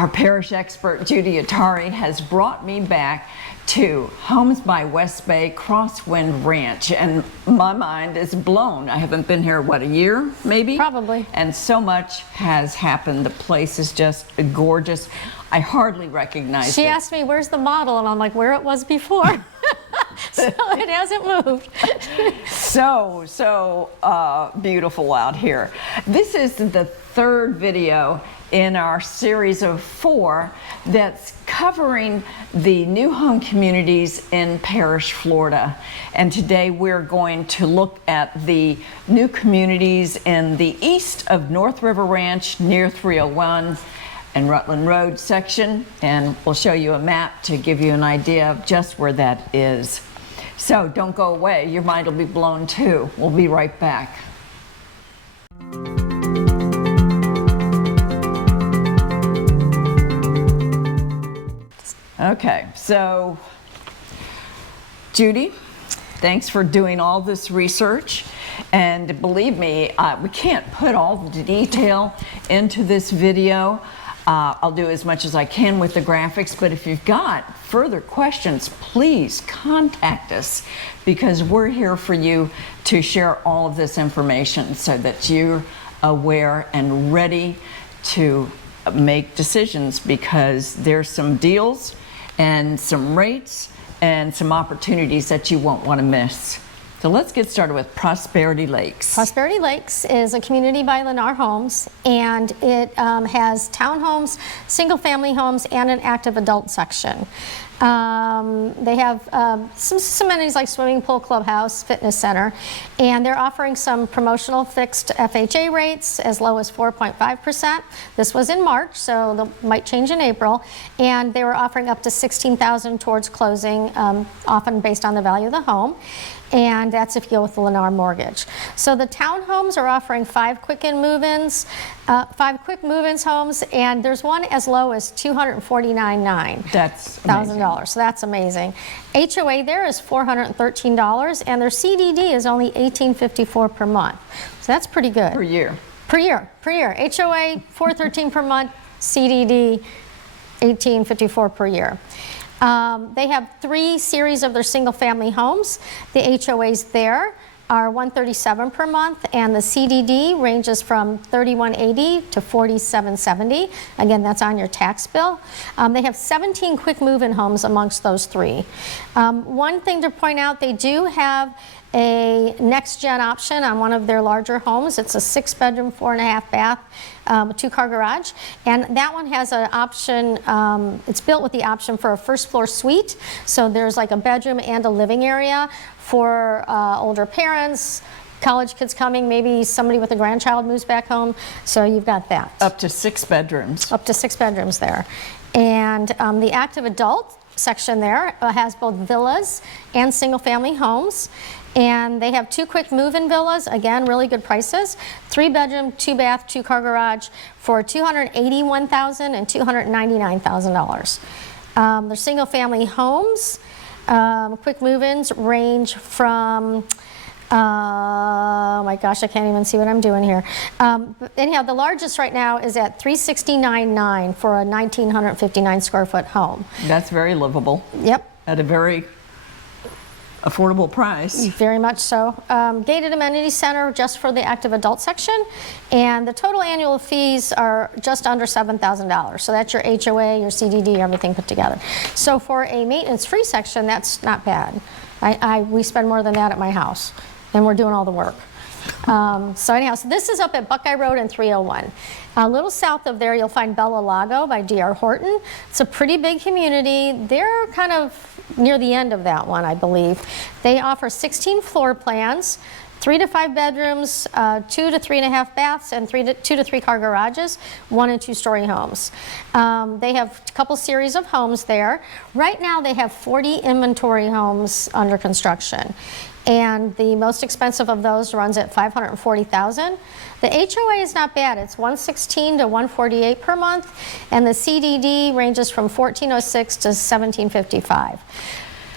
Our parish expert, Judy Athari, has brought me back to Homes by WestBay, Crosswind Ranch, and my mind is blown. I haven't been here, what, a year, maybe? Probably. And so much has happened. The place is just gorgeous. I hardly recognize it. She asked me, where's the model? And I'm like, where it was before. So it hasn't moved. So beautiful out here. This is the third video in our series of 4 that's covering the new home communities in Parrish, Florida. And today we're going to look at the new communities in the east of North River Ranch near 301 and Rutland Road section, and we'll show you a map to give you an idea of just where that is. So don't go away, your mind will be blown too. We'll be right back. Okay, so Judy, thanks for doing all this research. And believe me, we can't put all the detail into this video. I'll do as much as I can with the graphics, but if you've got further questions, please contact us, because we're here for you to share all of this information so that you're aware and ready to make decisions, because there's some deals and some rates and some opportunities that you won't want to miss. So let's get started with Prosperity Lakes. Prosperity Lakes is a community by Lennar Homes, and it has townhomes, single-family homes, and an active adult section. They have some amenities like swimming pool, clubhouse, fitness center, and they're offering some promotional fixed FHA rates as low as 4.5%. This was in March, so they might change in April, and they were offering up to $16,000 towards closing, often based on the value of the home. And that's if you go with the Lennar mortgage. So the townhomes are offering 5 quick move-ins homes, and there's one as low as $249,900. That's amazing. So that's amazing. HOA there is $413, and their CDD is only $1,854 per month. So that's pretty good. Per year. Per year. HOA $413 per month, CDD $1,854 per year. They have 3 series of their single-family homes. The HOAs there are $137 per month, and the CDD ranges from $3,180 to $4,770. Again, that's on your tax bill. They have 17 quick move-in homes amongst those 3. One thing to point out, they do have a next-gen option on one of their larger homes. It's a 6-bedroom, 4.5 bath, 2-car garage, and that one has an option. It's built with the option for a first-floor suite, so there's like a bedroom and a living area for older parents, college kids coming, maybe somebody with a grandchild moves back home, so you've got that. Up to 6 bedrooms. Up to 6 bedrooms there. And the active adult section there has both villas and single-family homes. And they have 2 quick move-in villas, again, really good prices. 3-bedroom, 2-bath, 2-car garage for $281,000 and $299,000. Their single-family homes, quick move-ins range from, oh my gosh, I can't even see what I'm doing here. But anyhow, the largest right now is at $369,900 for a 1,959 square foot home. That's very livable. Yep. At a very affordable price. Very much so. Gated amenity center just for the active adult section, and the total annual fees are just under $7,000. So that's your HOA, your CDD, everything put together. So for a maintenance-free section, that's not bad. We spend more than that at my house, and we're doing all the work. So anyhow, so this is up at Buckeye Road and 301. A little south of there, you'll find Bella Lago by D.R. Horton. It's a pretty big community. They're kind of near the end of that one, I believe. They offer 16 floor plans, 3 to 5 bedrooms, 2 to 3.5 baths, and 2 to 3 car garages, 1 and 2 story homes. They have a couple series of homes there. Right now they have 40 inventory homes under construction, and the most expensive of those runs at $540,000. The HOA is not bad. It's $116 to $148 per month, and the CDD ranges from $1,406 to $1,755.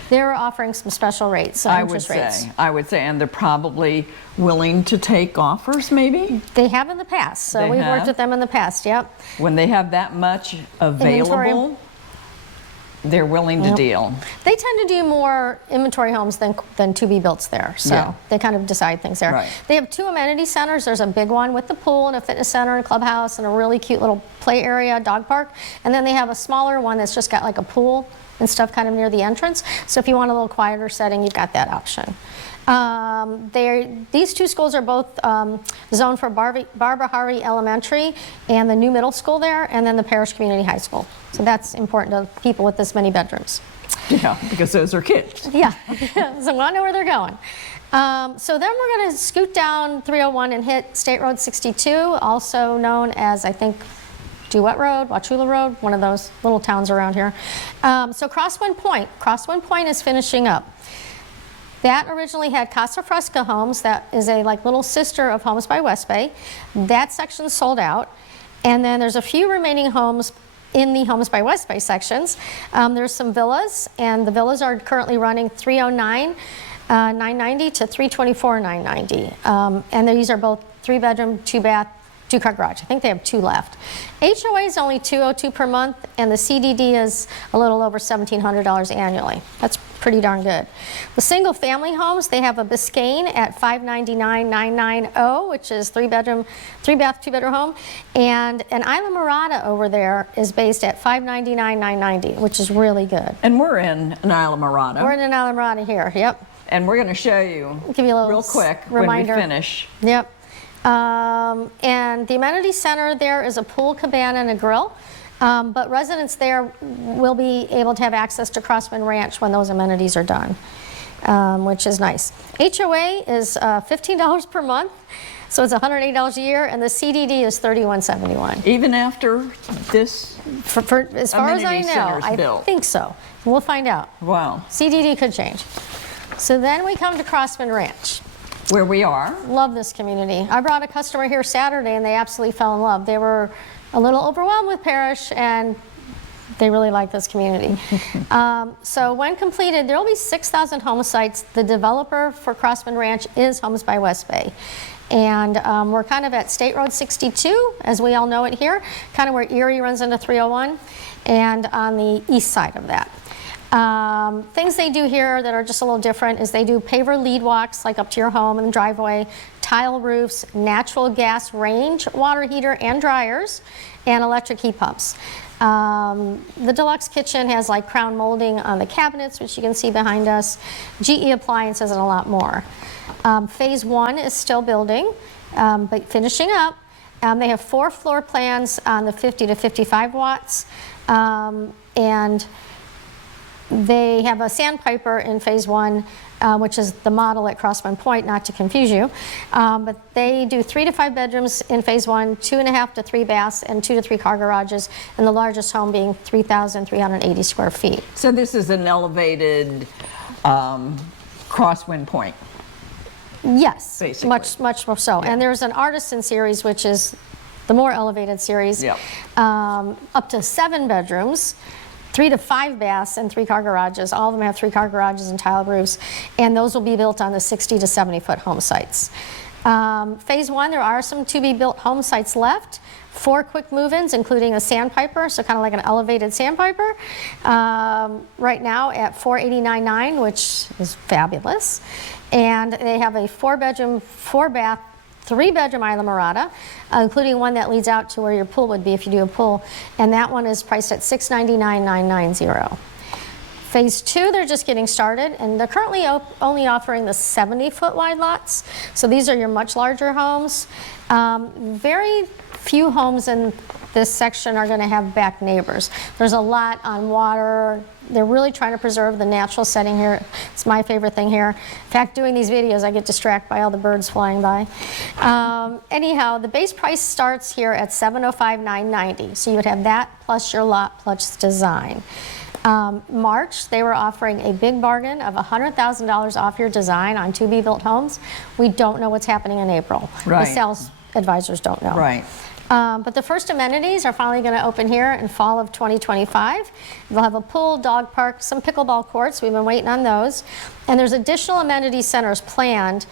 They're offering some special rates, some interest rates. I would say, and they're probably willing to take offers, maybe? They have in the past, so we've worked with them in the past, yep. When they have that much available, they're willing to deal. They tend to do more inventory homes than to-be-builts there, so they kind of decide things there. Right. They have 2 amenity centers. There's a big one with the pool and a fitness center and clubhouse and a really cute little play area, dog park. And then they have a smaller one that's just got like a pool and stuff kind of near the entrance. So if you want a little quieter setting, you've got that option. These 2 schools are both zoned for Barbara Harvey Elementary and the new middle school there, and then the Parish Community High School. So that's important to people with this many bedrooms. Yeah, because those are kids. Yeah, so we want to know where they're going. So then we're going to scoot down 301 and hit State Road 62, also known as, I think, Duet Road, Wauchula Road, one of those little towns around here. So Crosswind Point. Crosswind Point is finishing up. That originally had Casa Fresca Homes. That is a little sister of Homes by WestBay. That section sold out. And then there's a few remaining homes in the Homes by WestBay sections. There's some villas, and the villas are currently running 309 990 to 324 990. And these are both 3-bedroom, 2-bath, 2-car garage. I think they have 2 left. HOA is only $202 per month, and the CDD is a little over $1,700 annually. That's pretty darn good. The single family homes, they have a Biscayne at $599,990, which is 3-bedroom, 3-bath, 2-bedroom home, and an Islamorada over there is based at $599,990, which is really good. And we're in an Islamorada. We're in an Islamorada here, yep. And we're going to show you Give you a little real quick reminder. when we finish. Yep. And the amenity center there is a pool, cabana, and a grill. But residents there will be able to have access to Crosswind Ranch when those amenities are done, which is nice. HOA is $15 per month, so it's $108 a year, and the CDD is $31.71. Even after this For as far as I amenity know, center's I built. think so. We'll find out. Wow. CDD could change. So then we come to Crosswind Ranch. Where we are. Love this community. I brought a customer here Saturday and they absolutely fell in love. They were a little overwhelmed with Parrish and they really like this community. So when completed, there will be 6,000 home sites. The developer for Crosswind Ranch is Homes by WestBay. And we're kind of at State Road 62, as we all know it here, kind of where Erie runs into 301, and on the east side of that. Things they do here that are just a little different is they do paver lead walks, like up to your home and driveway, tile roofs, natural gas range water heater and dryers, and electric heat pumps. The deluxe kitchen has like crown molding on the cabinets, which you can see behind us, GE appliances, and a lot more. Phase 1 is still building, but finishing up. They have 4 floor plans on the 50 to 55 watts, and they have a sandpiper in phase 1, which is the model at Crosswind Point, not to confuse you. But they do 3 to 5 bedrooms in phase 1, 2.5 to 3 baths, and 2 to 3 car garages, and the largest home being 3,380 square feet. So this is an elevated Crosswind Point. Yes, Basically. much more so. Yeah. And there's an artisan series, which is the more elevated series, Yep. up to 7 bedrooms. 3 to 5 baths and 3 car garages. All of them have 3 car garages and tile roofs, and those will be built on the 60 to 70-foot home sites. Phase 1, there are some to-be-built home sites left. 4 quick move-ins, including a sandpiper, so kind of like an elevated sandpiper. Right now at $489,900, which is fabulous. And they have a 4-bedroom, 4-bath, 3-bedroom Islamorada, including one that leads out to where your pool would be if you do a pool, and that one is priced at $699,990. Phase 2, they're just getting started, and they're currently only offering the 70-foot wide lots, so these are your much larger homes. Very few homes in this section are going to have back neighbors. There's a lot on water. They're really trying to preserve the natural setting here. It's my favorite thing here. In fact, doing these videos, I get distracted by all the birds flying by. Anyhow, the base price starts here at $705,990. So you would have that plus your lot plus design. March, they were offering a big bargain of $100,000 off your design on to-be-built homes. We don't know what's happening in April. Right. The sales advisors don't know. Right. But the first amenities are finally going to open here in fall of 2025. They'll have a pool, dog park, some pickleball courts. We've been waiting on those. And there's additional amenity centers planned.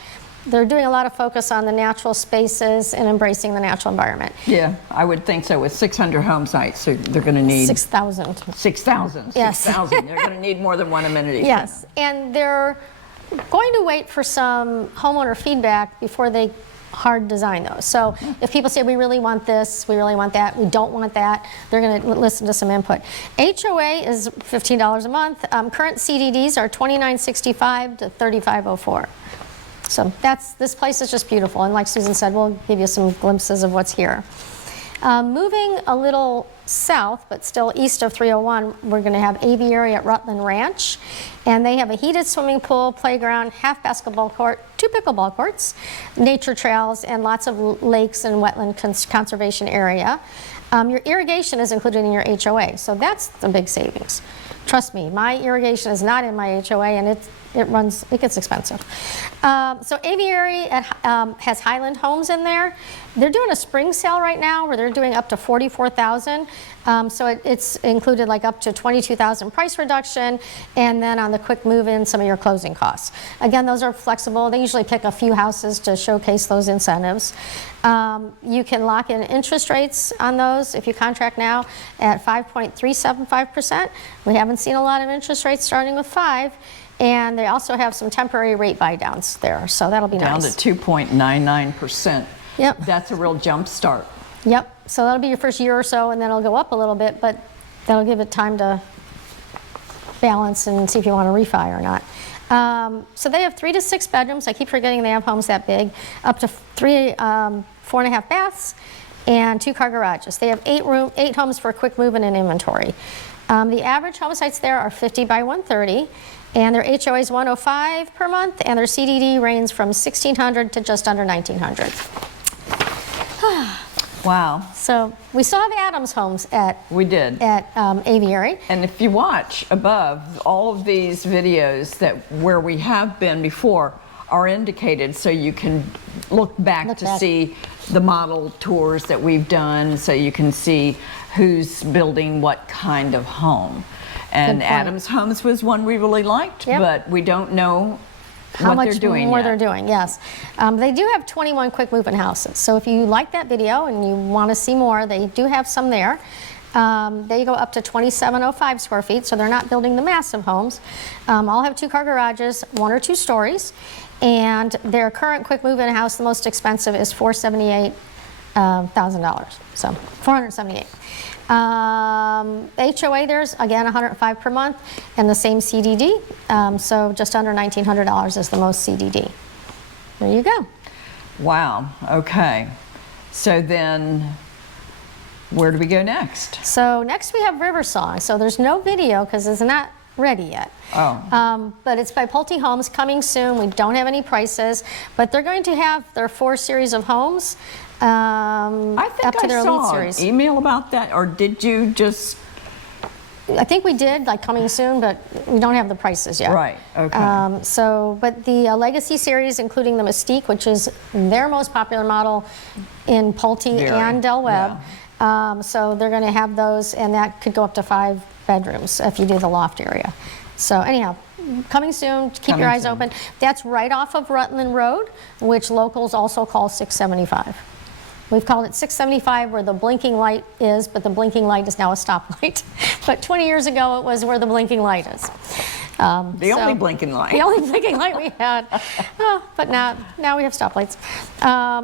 They're doing a lot of focus on the natural spaces and embracing the natural environment. Yeah, I would think so. With 600 home sites, so they're going to need 6,000. 6,000. Yes. 6,000. They're going to need more than one amenity. Yes, and they're going to wait for some homeowner feedback before they hard design those. So if people say we really want this, we really want that, we don't want that, they're going to listen to some input. HOA is $15 a month. Current CDDs are $29.65 to $35.04. So this place is just beautiful, and like Susan said, we'll give you some glimpses of what's here. Moving a little south, but still east of 301, we're going to have Aviary at Rutland Ranch, and they have a heated swimming pool, playground, half basketball court, 2 pickleball courts, nature trails, and lots of lakes and wetland conservation area. Your irrigation is included in your HOA, so that's the big savings. Trust me, my irrigation is not in my HOA, and it gets expensive. So Aviary has Highland Homes in there. They're doing a spring sale right now where they're doing up to $44,000. So it's included like up to $22,000 price reduction, and then on the quick move-in, some of your closing costs. Again, those are flexible. They usually pick a few houses to showcase those incentives. You can lock in interest rates on those if you contract now at 5.375%. We haven't seen a lot of interest rates starting with 5. And they also have some temporary rate buy downs there, so that'll be down nice. to 2.99%. Yep. That's a real jump start. Yep, so that'll be your first year or so, and then it'll go up a little bit, but that'll give it time to balance and see if you want to refi or not. So they have 3 to 6 bedrooms. I keep forgetting they have homes that big, up to 3 4.5 baths, and 2-car garages. They have 8 homes for quick move-in and inventory. The average home sites there are 50 by 130, and their HOA is $105 per month, and their CDD range from $1,600 to just under $1,900. Wow. So we still have Adams Homes at Aviary. And if you watch above, all of these videos where we have been before are indicated, so you can look back to see the model tours that we've done, so you can see who's building what kind of home. And Adams Homes was one we really liked, but we don't know how much they're doing more yet. they're doing, yes. They do have 21 quick move-in houses. So if you like that video and you want to see more, they do have some there. They go up to 2,705 square feet, so they're not building the massive homes. All have 2-car garages, 1 or 2 stories. And their current quick move-in house, the most expensive, is $478,000, so $478,000. HOA there's again $105 per month, and the same CDD, so just under $1,900 is the most CDD. There you go. Wow. Okay. So then, where do we go next? So next we have Riversong. So there's no video because it's not ready yet. Oh. But it's by Pulte Homes, coming soon. We don't have any prices, but they're going to have their 4 series of homes. I think up to their I saw elite series. an email about that, or did you just? I think we did, like coming soon, but we don't have the prices yet. Right. Okay. But the Legacy series, including the Mystique, which is their most popular model in Pulte and Del Webb. Yeah. So they're going to have those, and that could go up to 5 bedrooms if you do the loft area. So anyhow, coming soon. Keep your eyes open. That's right off of Rutland Road, which locals also call 675. We've called it 675 where the blinking light is, but the blinking light is now a stoplight. But 20 years ago, it was where the blinking light is. The only blinking light. The only blinking light we had. But now we have stoplights.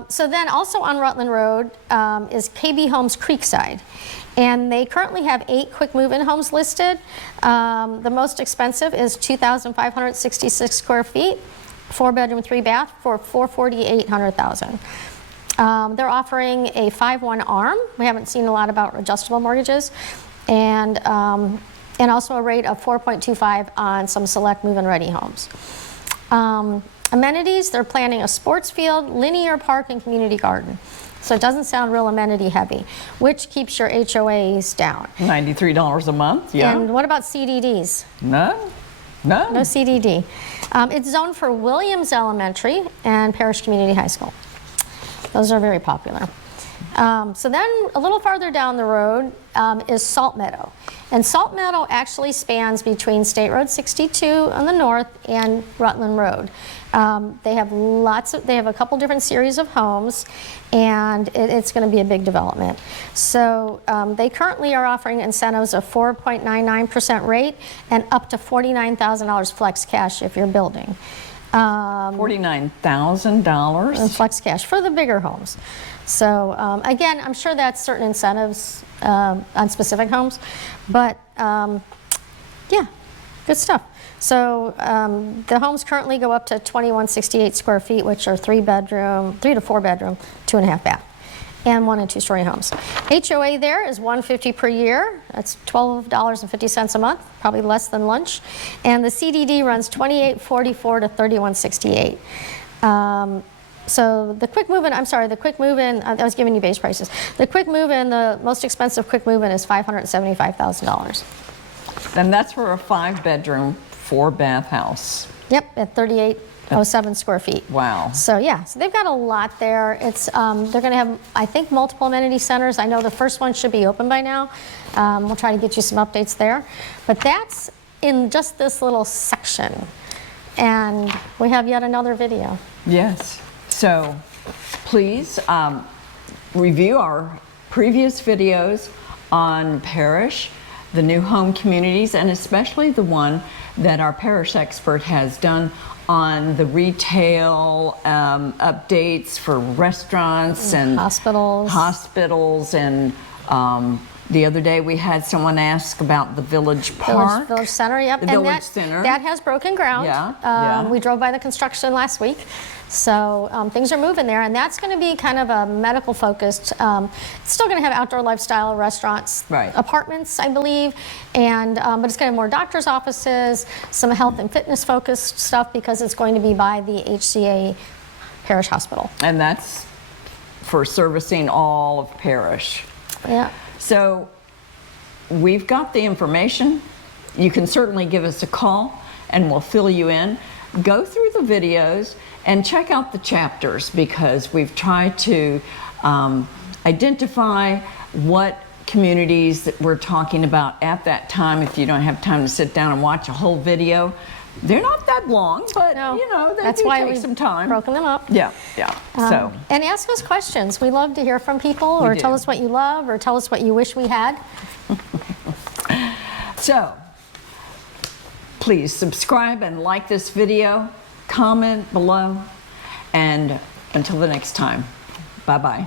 So then also on Rutland Road is KB Homes Creekside. And they currently have 8 quick move-in homes listed. The most expensive is 2,566 square feet, 4-bedroom, 3-bath for $448,000. They're offering a 5-1 ARM. We haven't seen a lot about adjustable mortgages, and also a rate of 4.25 on some select move-in ready homes. Amenities, they're planning a sports field, linear park, and community garden. So it doesn't sound real amenity heavy, which keeps your HOAs down. $93 a month, yeah. And what about CDDs? No. No CDD. It's zoned for Williams Elementary and Parrish Community High School. Those are very popular. So then a little farther down the road is Salt Meadow. And Salt Meadow actually spans between State Road 62 on the north and Rutland Road. They have a couple different series of homes, and it's going to be a big development. So they currently are offering incentives of 4.99% rate and up to $49,000 flex cash if you're building. $49,000? Flex cash for the bigger homes. So again, I'm sure that's certain incentives on specific homes, but yeah, good stuff. So the homes currently go up to 2168 square feet, which are 3 to 4 bedroom, 2.5 bath, and 1 and 2 story homes. HOA there is $150 per year. That's $12.50 a month, probably less than lunch. And the CDD runs $28.44 to $31.68. So the quick move-in, I was giving you base prices. The quick move-in, the most expensive quick move-in is $575,000. And that's for a 5-bedroom, 4-bath house. Yep, at 3807 square feet. Wow. So yeah, so they've got a lot there. It's they're going to have, I think, multiple amenity centers. I know the first one should be open by now. We'll try to get you some updates there. But that's in just this little section. And we have yet another video. Yes. So please review our previous videos on Parrish, the new home communities, and especially the one that our Parrish expert has done on the retail updates for restaurants and hospitals and the other day we had someone ask about the Village Park. Village Center, yep. The Village Center. That has broken ground. Yeah. We drove by the construction last week. So things are moving there, and that's going to be kind of a medical focused. It's still going to have outdoor lifestyle restaurants, right, apartments, I believe, and but it's going to have more doctors' offices, some health and fitness focused stuff because it's going to be by the HCA Parish Hospital. And that's for servicing all of Parrish. Yeah. So we've got the information. You can certainly give us a call and we'll fill you in. Go through the videos and check out the chapters because we've tried to identify what communities that we're talking about at that time. If you don't have time to sit down and watch a whole video, they're not that long, but you know, they that's do why take we've some time. Broken them up. Yeah. So and ask us questions. We love to hear from people, or tell us what you love, or tell us what you wish we had. So please subscribe and like this video, comment below, and until the next time, bye-bye.